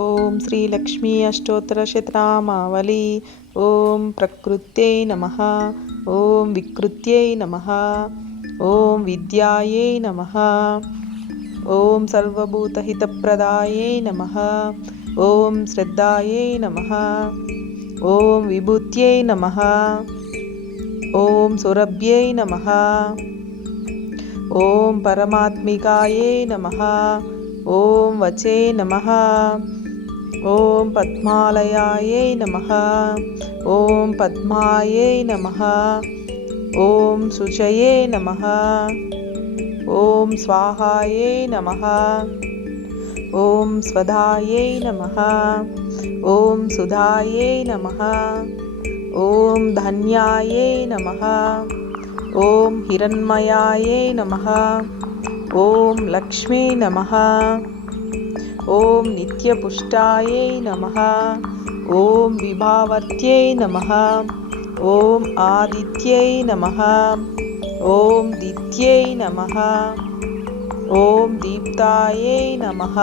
ఓం శ్రీ లక్ష్మీ అష్టోత్తర శతనామావళి. ఓం ప్రకృత్యై నమః. ఓం వికృత్యై నమః. ఓం విద్యాయై నమః. ఓం సర్వభూతహితప్రదాయై నమః. ఓం శ్రద్ధాయై నమః. ఓం విభూత్యై నమః. ఓం సురభ్యై నమః. ఓం పరమాత్మికాయై నమః. ఓం వచే నమః. ఓం పద్మాలయాయై నమః. ఓం పద్మాయై నమః. ఓం శుచయే నమః. ఓం స్వాహాయై నమః. ఓం స్వధాయై నమః. ఓం సుధాయై నమః. ఓం ధన్యాయై నమః. ఓం హిరణ్మయాయై నమః. ఓం లక్ష్మీ నమః. ఓం నిత్యపుష్టాయై నమః. ఓం విభావర్త్యై నమః. ఓం ఆదిత్యై నమః. ఓం దిత్యై నమః. ఓం దీప్తాయై నమః.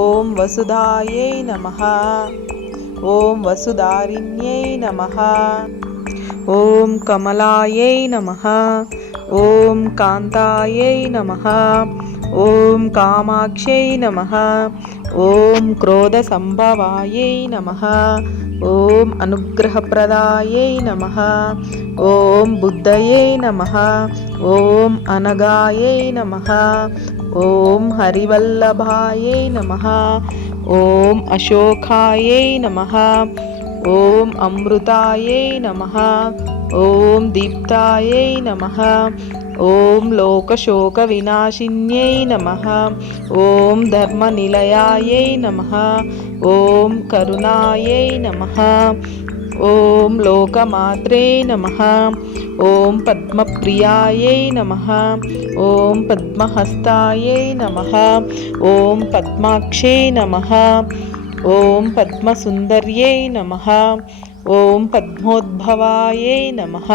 ఓం వసుధాయై నమః. ఓం వసుధారిణ్యై నమః. ఓం కమలాయై నమః. ఓం కాంతాయై నమః. ఓం కామాక్షై నమః. ఓం క్రోధసంభవాయై నమః. ఓం అనుగ్రహప్రదాయై నమః. ఓం బుద్ధయై నమః. ఓం అనగాయై నమః. ఓం హరివల్లభాయై నమః. ఓం అశోకాయై నమః. ఓం అమృతాయై నమః. ఓం దీప్తాయై నమః. ఓం లోకశోక వినాశిన్యై నమః. ఓం ధర్మనిలయాయై నమః. ఓం కరుణాయై నమః. ఓం లోకమాత్రే నమః. ఓం పద్మప్రియాయై నమః. ఓం పద్మహస్తాయై నమః. ఓం పద్మాక్షై నమః. ఓం పద్మసుందర్యై నమః. ఓం పద్మోద్భవాయై నమః.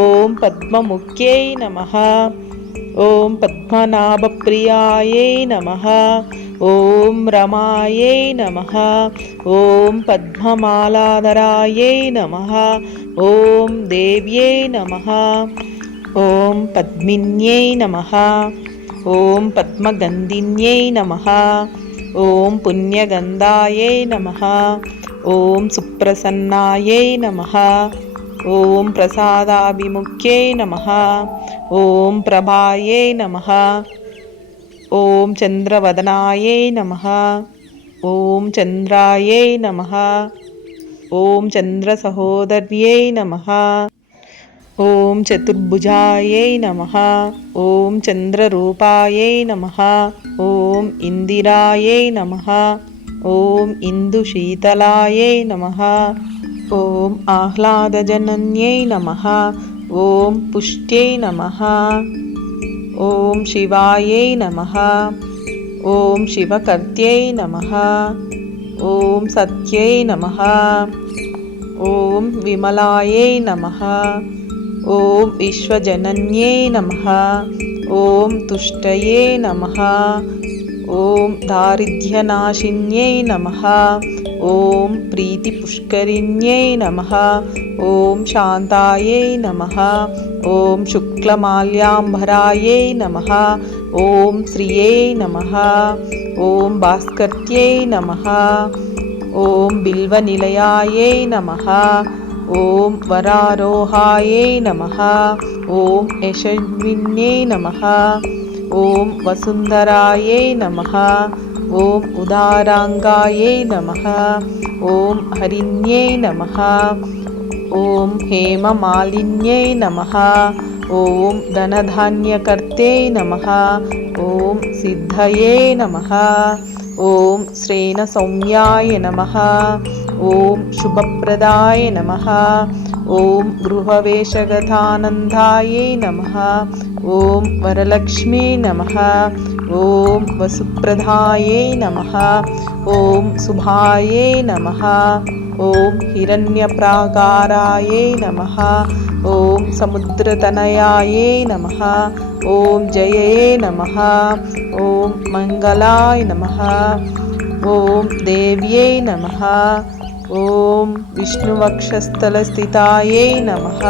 ఓం పద్మముఖ్యై నమః. ఓం పద్మనాభప్రియాయై నమః. ఓం రమాయై నమః. ఓం పద్మమాలాధరాయై నమః. ఓం దేవ్యై నమః. ఓం పద్మిన్యై నమః. ఓం పద్మగంధిన్యై నమః. ఓం పుణ్యగంధాయై నమః. ఓం సుప్రసన్నాయై నమః. ఓం ప్రసాదాభిముఖ్యై నమః. ఓం ప్రభాయై నమః. ఓం చంద్రవదనాయై నమః. ఓం చంద్రాయై నమః. ఓం చంద్రసహోదర్యై నమః. ఓం చతుర్భుజాయై నమః. ఓం చంద్రరూపాయై నమః. ఓం ఇందిరాయై నమః. ఓం ఇందుశీతలాయై నమః. ఓం ఆహ్లాదజనన్యై నమః. ఓం పుష్ట్యై నమః. ఓం శివాయై నమః. ఓం శివకర్త్యై నమః. ఓం సత్యై నమః. ఓం విమలాయై నమః. ఓం విశ్వజనన్యై నమః. ఓం తుష్టయే నమః. ఓం దారిద్ర్యనాశిన్యై నమః. ఓం ప్రీతిపుష్కరిణ్యై నమః. ఓం శాంతాయై నమః. ఓం శుక్లమాల్యాంబరాయై నమః. ఓం శ్రియై నమః. ఓం భాస్కర్త్యై నమః. ఓం బిల్వనిలయాయై నమః. ఓం వరారోహాయై నమః. ఓం యశస్విన్యై నమః. ఓం వసుంధరాయై నమః. ఓం ఉదారాంగాయై నమః. ఓం హరిణ్యై నమః. ఓం హేమమాలిన్యై నమః. ఓం ధనధాన్యకర్తే నమః. ఓం సిద్ధయే నమః. ఓం శ్రేణసౌమ్యాయ నమః. ఓం శుభప్రదాయ నమః. ఓం గృహవేషగతానందాయై నమః. ఓం వరలక్ష్మీ నమః. ఓం వసుప్రదాయై నమః. ఓం శుభాయై నమః. ఓం హిరణ్యప్రాకారాయై నమః. ఓం సముద్రతనయాయై నమః. ఓం జయయే నమః. ఓం మంగళాయ నమః. ఓం దేవ్యై నమః. ఓం విష్ణువక్షస్థలస్థితాయై నమః.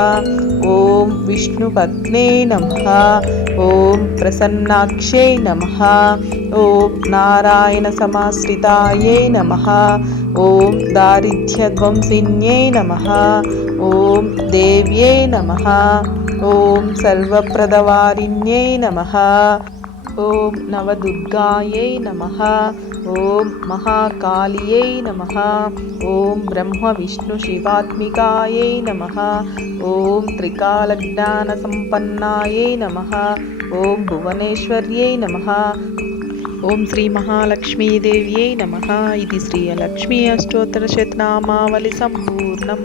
ఓం విష్ణుపత్నే నమః. ఓం ప్రసన్నాక్షై నమః. ఓం నారాయణ సమాశ్రితాయై నమః. ఓం దారిద్ర్యధ్వంసిన్యై నమః. ఓం దేవ్యై నమః. ఓం సర్వప్రదవారిణ్యై నమః. ఓం నవదుర్గాయై నమః. ఓం మహాకాళియై నమః. ఓం బ్రహ్మ విష్ణు శివాత్మికాయై నమః. ఓం త్రికాలజ్ఞానసంపన్నాయై నమః. ఓం భువనేశ్వర్యై నమః. ఓం శ్రీ మహాలక్ష్మీదేవ్యై నమః. ఇది శ్రీ లక్ష్మీ అష్టోత్తర శతనామావళి సంపూర్ణం.